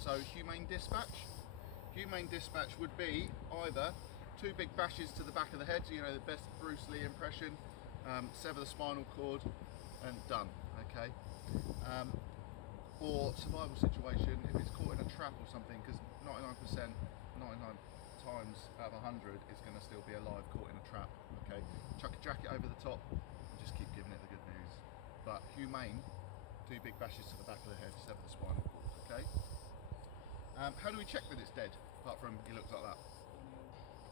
So humane dispatch. Humane dispatch would be either 2 big bashes to the back of the head, so you know the best Bruce Lee impression, sever the spinal cord and done, okay? Or survival situation, if it's caught in a trap or something, because 99 times out of 100 it's going to still be alive caught in a trap, okay? Chuck a jacket over the top and just keep giving it the good news. But humane, 2 big bashes to the back of the head, sever the spinal cord, okay? How do we check that it's dead, apart from he looks like that?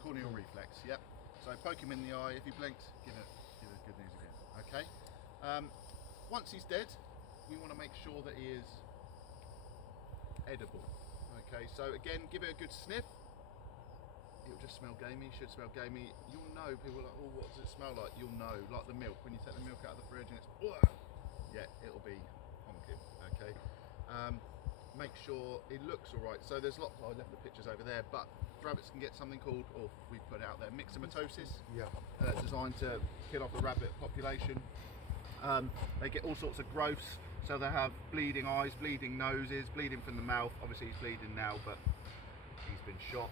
Corneal reflex, yep. So poke him in the eye, if he blinks, give it good news again, okay? Once he's dead, we want to make sure that he is edible, okay? So again, give it a good sniff. It'll just smell gamey, should smell gamey. You'll know, people are like, oh, what does it smell like? You'll know, like the milk, when you take the milk out of the fridge and it's, yeah, it'll be honking, okay? Make sure it looks all right. So there's lots, I left the pictures over there, but rabbits can get something called, or we put it out there, Myxomatosis. Yeah. Designed to kill off the rabbit population. They get all sorts of growths, so they have bleeding eyes, bleeding noses, bleeding from the mouth. Obviously he's bleeding now, but he's been shot.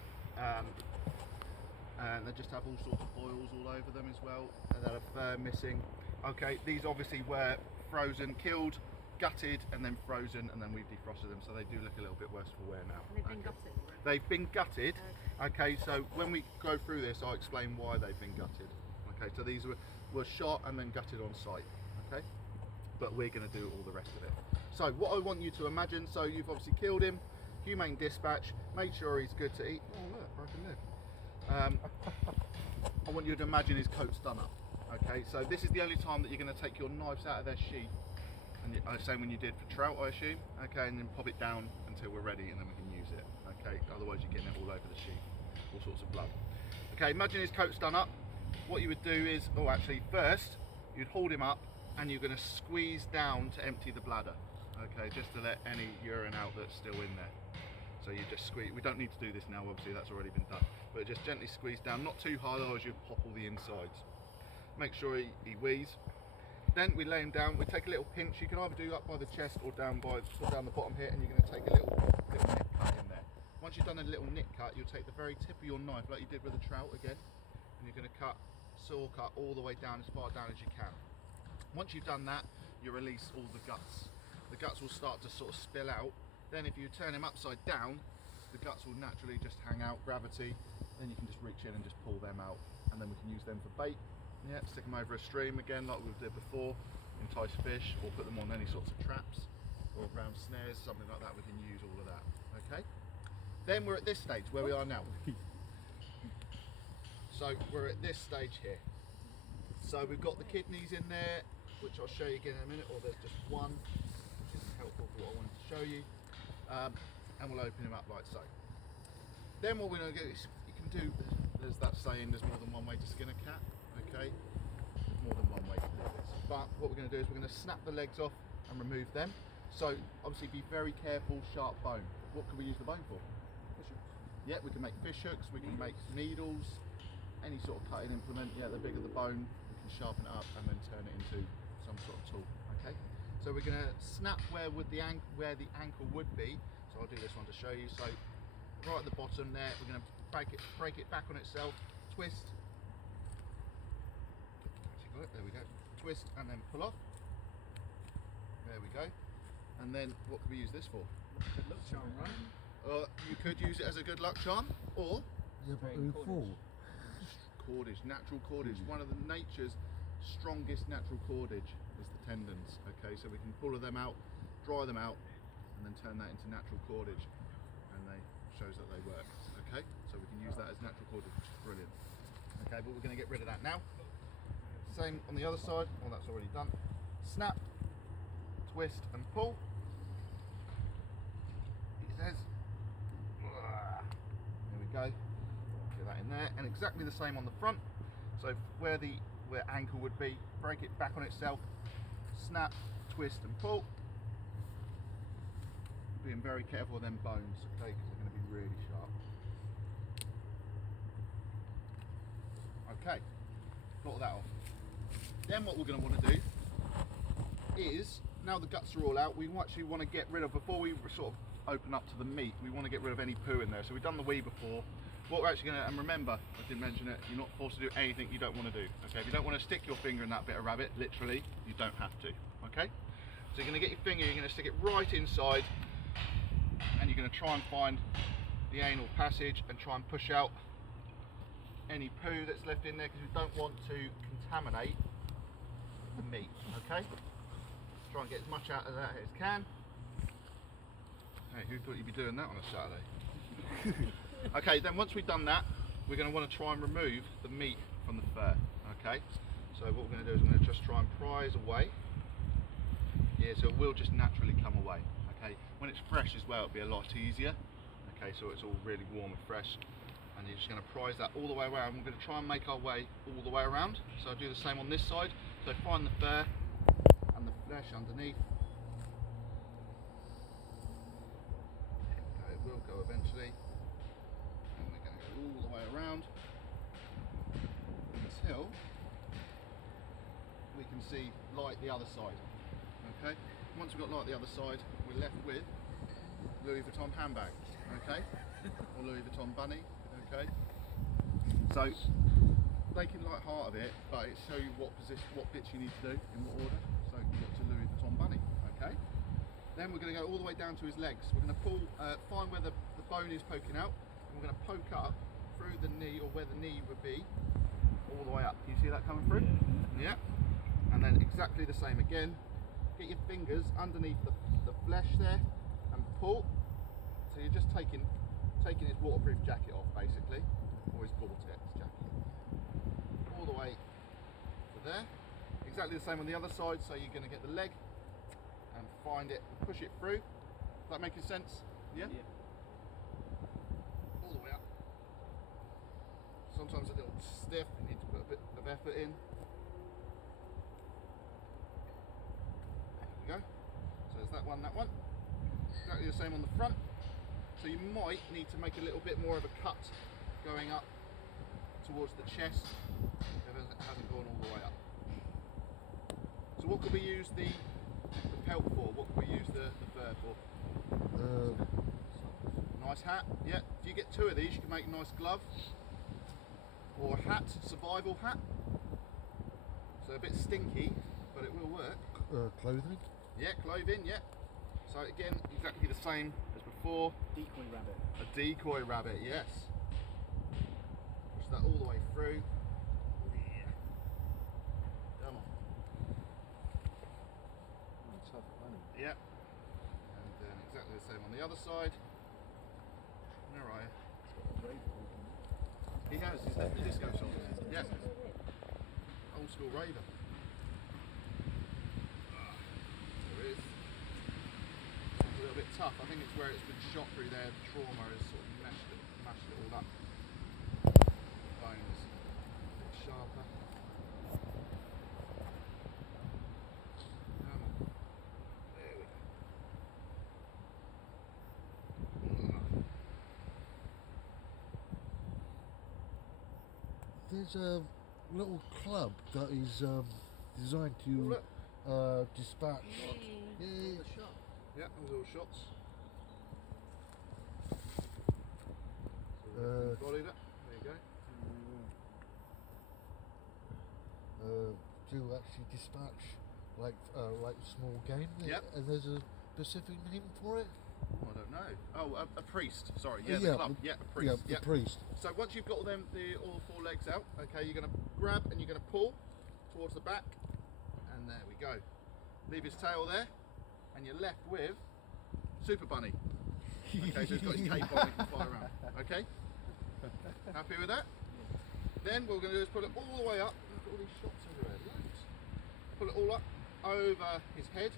And they just have all sorts of boils all over them as well, and they have fur missing. Okay, these obviously were frozen, killed, gutted, and then frozen, and then we've defrosted them, so they do look a little bit worse for wear now. And they've been gutted? They've been gutted. Okay, so when we go through this, I'll explain why they've been gutted. Okay, so these were shot and then gutted on site. Okay, but we're going to do all the rest of it. So what I want you to imagine, so you've obviously killed him, humane dispatch, made sure he's good to eat. Oh look, broken leg. I want you to imagine his coat's done up. Okay, so this is the only time that you're going to take your knives out of their sheath, and same when you did for trout, I assume. Okay, and then pop it down until we're ready, and then we can use it. Okay, otherwise you're getting it all over the sheath, all sorts of blood. Okay, imagine his coat's done up. What you would do is, oh actually first, you'd hold him up and you're going to squeeze down to empty the bladder. Okay, just to let any urine out that's still in there. So you just squeeze, we don't need to do this now, obviously that's already been done, but just gently squeeze down, not too hard, otherwise you pop all the insides. Make sure he wheezes. Then we lay him down, we take a little pinch, you can either do up by the chest or down the bottom here, and you're going to take a little nick cut in there. Once you've done a little nick cut, you'll take the very tip of your knife, like you did with the trout again, and you're going to saw cut all the way down, as far down as you can. Once you've done that, you release all the guts. The guts will start to sort of spill out. Then if you turn him upside down, the guts will naturally just hang out, gravity, then you can just reach in and just pull them out, and then we can use them for bait. Yeah, stick them over a stream again like we did before, entice fish, or put them on any sorts of traps or around snares, something like that. We can use all of that. Okay, then we're at this stage where we are now. So we're at this stage here. So we've got the kidneys in there, which I'll show you again in a minute, or there's just one, which isn't helpful for what I wanted to show you. And we'll open him up like so. Then what we're going to do is, you can do, there's that saying, there's more than one way to skin a cat. Okay, there's more than one way to do this. But what we're going to do is we're going to snap the legs off and remove them. So obviously be very careful, sharp bone. What can we use the bone for? Fish hooks. Yeah, we can make fish hooks, we can make needles, any sort of cutting implement. Yeah, the bigger the bone, we can sharpen it up and then turn it into some sort of tool. Okay, so we're going to snap where the ankle would be. So I'll do this one to show you. So right at the bottom there, we're going to break it back on itself, twist. There we go. Twist and then pull off. There we go. And then what can we use this for? Good luck charm, right? You could use it as a good luck charm, or cordage, natural cordage. One of the nature's strongest natural cordage is the tendons. Okay, so we can pull them out, dry them out, and then turn that into natural cordage, and they shows that they work. Okay, so we can use that as natural cordage, which is brilliant. Okay, but we're going to get rid of that now. Same on the other side. Well, that's already done. Snap, twist and pull. He says, there we go. Get that in there, and exactly the same on the front. So where ankle would be, break it back on itself, snap, twist and pull. Being very careful with them bones, okay, because they're going to be really sharp. Okay, got that off. Then what we're going to want to do is, now the guts are all out, we actually want to get rid of, before we sort of open up to the meat. We want to get rid of any poo in there. So we've done the wee before. What we're actually going to, and remember, I didn't mention it, you're not forced to do anything you don't want to do. Okay, if you don't want to stick your finger in that bit of rabbit, literally, you don't have to. Okay, so you're going to get your finger, you're going to stick it right inside, and you're going to try and find the anal passage and try and push out any poo that's left in there, because we don't want to contaminate the meat. Okay, try and get as much out of that as can. Hey, who thought you'd be doing that on a Saturday? Okay, then once we've done that, we're going to want to try and remove the meat from the fur. Okay, so what we're going to do is we're going to just try and prise away. Yeah, so it will just naturally come away. Okay, when it's fresh as well, it'll be a lot easier. Okay, so it's all really warm and fresh, and you're just going to prise that all the way around. We're going to try and make our way all the way around. So I'll do the same on this side. So find the fur and the flesh underneath. Okay, it will go eventually. All the way around until we can see light the other side. Okay, once we've got light the other side, we're left with Louis Vuitton handbag. Okay, or Louis Vuitton bunny. Okay, so making light heart of it, but it shows you what bits you need to do in what order. So you got to Louis Vuitton bunny. Okay, then we're going to go all the way down to his legs. We're going to pull, find where the bone is poking out. We're going to poke up through the knee, or where the knee would be, all the way up. Can you see that coming through? Yeah. And then exactly the same again. Get your fingers underneath the flesh there and pull. So you're just taking his waterproof jacket off, basically, or his Gore-Tex jacket. All the way to there. Exactly the same on the other side. So you're going to get the leg and find it, push it through. Does that make sense? Yeah. Sometimes a little stiff, you need to put a bit of effort in. There we go. So there's that one. Exactly the same on the front. So you might need to make a little bit more of a cut going up towards the chest if it hasn't gone all the way up. So what could we use the pelt for? What could we use the fur for? Nice hat. Yeah. If you get two of these, you can make a nice glove. Or a hat, survival hat. So a bit stinky, but it will work. Clothing? Yeah, clothing, yeah. So again, exactly the same as before. Decoy rabbit. A decoy rabbit, yes. Push that all the way through. Yeah. Come on. Tough bunny. Yeah. And then exactly the same on the other side. Where are you? He has, he's left the disco songs. Yeah. Old school raver. There it is. It's a little bit tough. I think it's where it's been shot through there. The trauma has sort of mashed it all up. The bones a bit sharper. Come on. There we go. There's a little club that is designed to dispatch. The shot. Yeah, those little shots. So body that. There you go. To actually dispatch like small game. Yep. And there's a specific name for it. Oh, I don't know. Oh, a priest. Sorry. Yeah, Yeah, the club. Yeah, a priest. Yeah, the priest. So once you've got all four legs out, okay, you're going to grab and you're going to pull towards the back, and there we go. Leave his tail there, and you're left with Super Bunny. Okay, so he's got his cape on, he can fly around. Okay? Happy with that? Then what we're going to do is pull it all the way up. Look at all these shots everywhere. Loads. Pull it all up over his head,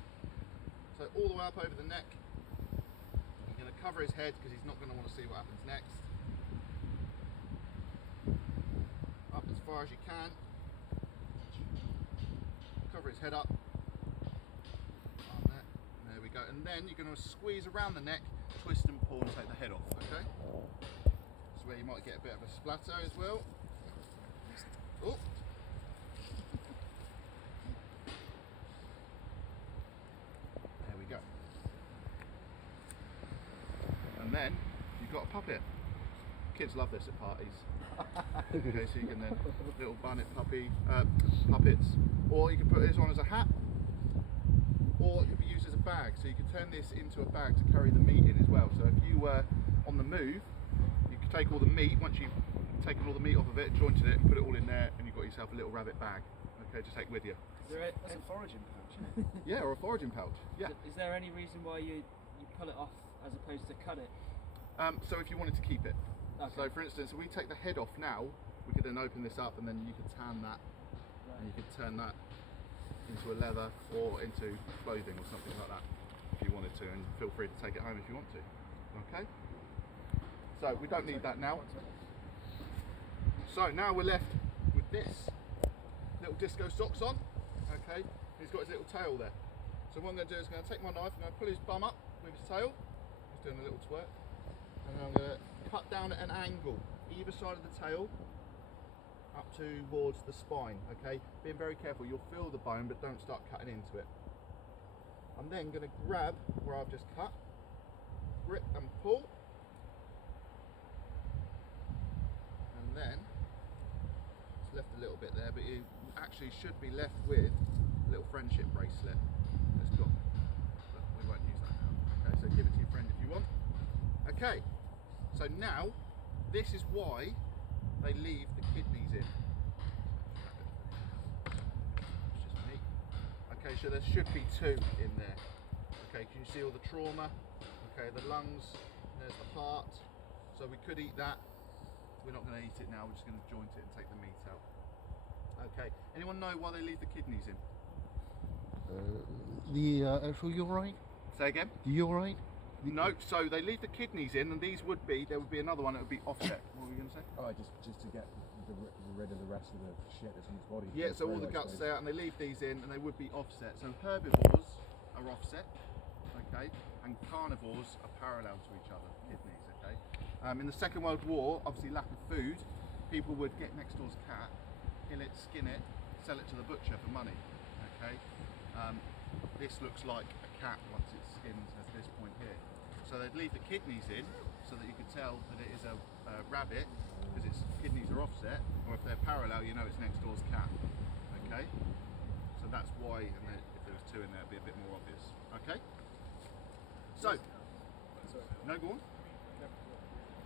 so all the way up over the neck. You're going to cover his head because he's not going to want to see what happens next. Up as far as you can. Cover his head up. There we go. And then you're going to squeeze around the neck, twist and pull and take the head off. Okay. That's where you might get a bit of a splatter as well. Oh. There we go. then you've got a puppet. Kids love this at parties. Okay, so you can then little bunnet puppets, or you can put this on as a hat, or it could be used as a bag. So you could turn this into a bag to carry the meat in as well. So if you were on the move, you could take all the meat, once you've taken all the meat off of it, jointed it and put it all in there, and you've got yourself a little rabbit bag, okay, to take with you. That's a foraging pouch, isn't it? Yeah, or a foraging pouch, yeah. Is there any reason why you pull it off as opposed to cut it? So if you wanted to keep it. Okay. So for instance, if we take the head off now, we could then open this up and then you could tan that, and you could turn that into a leather or into clothing or something like that if you wanted to, and feel free to take it home if you want to. Okay? So we don't need that now. So now we're left with this little disco socks on. Okay? He's got his little tail there. So what I'm going to do is I'm going to take my knife and I'm going to pull his bum up with his tail. He's doing a little twerk. And then I'm going to cut down at an angle either side of the tail up towards the spine. Okay? Being very careful, you'll feel the bone but don't start cutting into it. I'm then going to grab where I've just cut, grip and pull, and then it's left a little bit there, but you actually should be left with a little friendship bracelet. It's got, but we won't use that now. Okay, so give it to your friend if you want. Okay, so now this is why they leave the kidneys in. It's just me. Okay, so there should be 2 in there. Okay, can you see all the trauma? Okay, the lungs, there's the heart. So we could eat that. We're not going to eat it now, we're just going to joint it and take the meat out. Okay, anyone know why they leave the kidneys in? The actual urine? Say again? The urine? No, so they leave the kidneys in, and there would be another one that would be offset. What were you going to say? Oh, just to get rid of the rest of the shit that's in his body. Yeah, so all the guts stay out, and they leave these in, and they would be offset. So herbivores are offset, okay, and carnivores are parallel to each other, kidneys, okay. In the Second World War, obviously lack of food, people would get next door's cat, kill it, skin it, sell it to the butcher for money, okay. This looks like a cat once it's skinned at this point here. So they'd leave the kidneys in so that you could tell that it is a rabbit because its kidneys are offset, or if they're parallel, you know it's next door's cat. Okay? So that's why, and then if there was 2 in there, it'd be a bit more obvious. Okay? So, no, go on.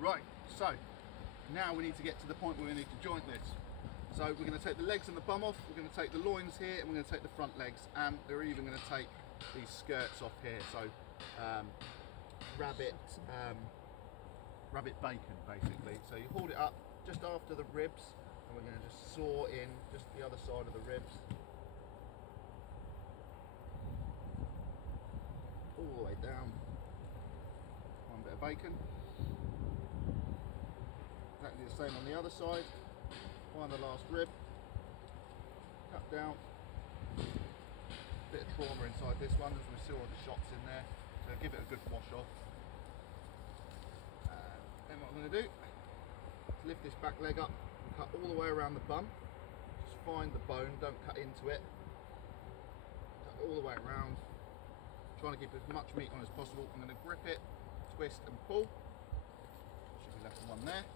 Right, so now we need to get to the point where we need to joint this. So we're going to take the legs and the bum off, we're going to take the loins here, and we're going to take the front legs, and we're even going to take these skirts off here. So rabbit bacon basically. So you hold it up just after the ribs, and we're going to just saw in just the other side of the ribs. All the way down. One bit of bacon. Exactly the same on the other side. Find the last rib, cut down, bit of trauma inside this one, as we see all the shots in there, so give it a good wash off. Then what I'm going to do is lift this back leg up and cut all the way around the bum, just find the bone, don't cut into it, cut all the way around, trying to keep as much meat on as possible. I'm going to grip it, twist and pull, should be left one there.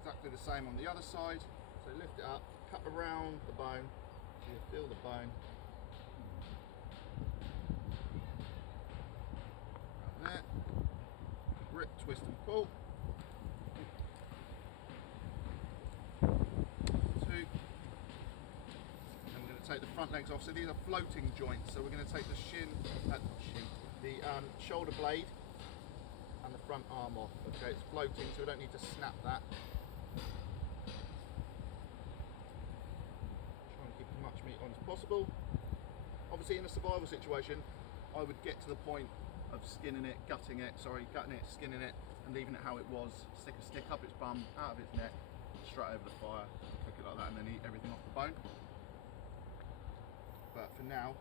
Exactly the same on the other side. So lift it up, cut around the bone, so you feel the bone. Right there. Grip, twist and pull. 2. And we're going to take the front legs off. So these are floating joints. So we're going to take the the shoulder blade and the front arm off. Okay, it's floating, so we don't need to snap that. Possible. Obviously in a survival situation I would get to the point of skinning it, gutting it, skinning it and leaving it how it was, stick a stick up its bum, out of its neck, straight over the fire, cook it like that and then eat everything off the bone. But for now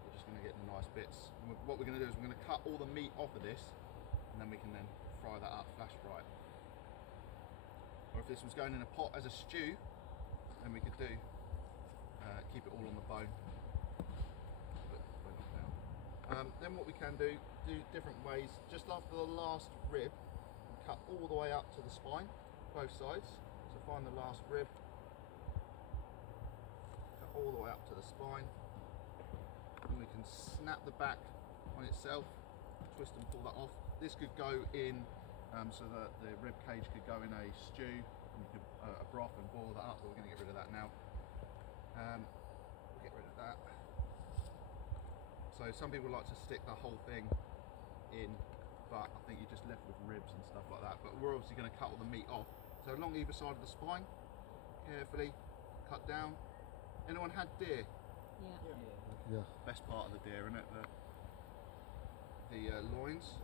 we're just going to get the nice bits. And what we're going to do is we're going to cut all the meat off of this and then we can then fry that up, flash fry it. Or if this was going in a pot as a stew, then we could do keep it all on the bone. But we're not now. Then what we can do different ways. Just after the last rib, cut all the way up to the spine, both sides. So find the last rib, cut all the way up to the spine, and we can snap the back on itself, twist and pull that off. This could go in, so that the rib cage could go in a stew, and you could a broth and boil that up. But we're going to get rid of that now. We'll get rid of that. So some people like to stick the whole thing in, but I think you're just left with ribs and stuff like that. But we're obviously going to cut all the meat off. So along either side of the spine, carefully cut down. Anyone had deer? Yeah. Best part of the deer, isn't it? The loins.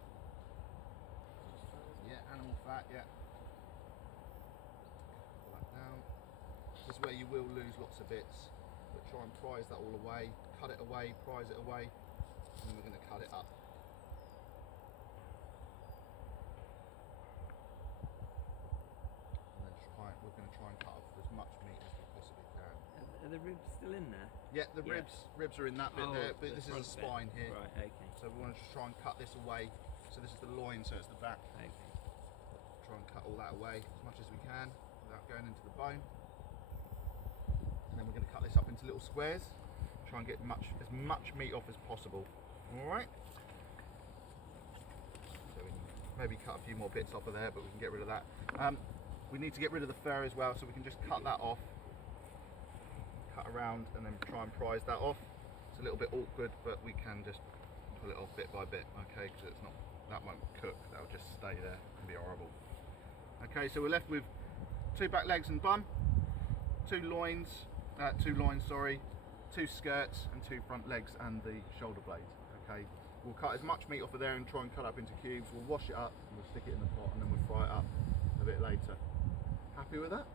Yeah, animal fat. Yeah. Pull that down. This is where you will lose lots of bits, but try and prize that all away. Cut it away, prize it away, and then we're going to cut it up. And then we're going to try and cut off as much meat as we possibly can. Are the ribs still in there? Yeah, the ribs are in that bit there, but this is the spine here. Right, okay. So we want to try and cut this away. So this is the loin, so it's the back. Okay. Try and cut all that away as much as we can without going into the bone. And then we're going to cut this up into little squares. Try and get as much meat off as possible. All right. So we can maybe cut a few more bits off of there, but we can get rid of that. We need to get rid of the fur as well, so we can just cut that off. Cut around and then try and prize that off. It's a little bit awkward, but we can just pull it off bit by bit, okay? Because it's not, that won't cook, that'll just stay there. It'll be horrible. Okay, so we're left with 2 back legs and bum, 2 loins, sorry, 2 skirts and 2 front legs and the shoulder blades. Okay, we'll cut as much meat off of there and try and cut up into cubes. We'll wash it up, we'll stick it in the pot, and then we'll fry it up a bit later. Happy with that?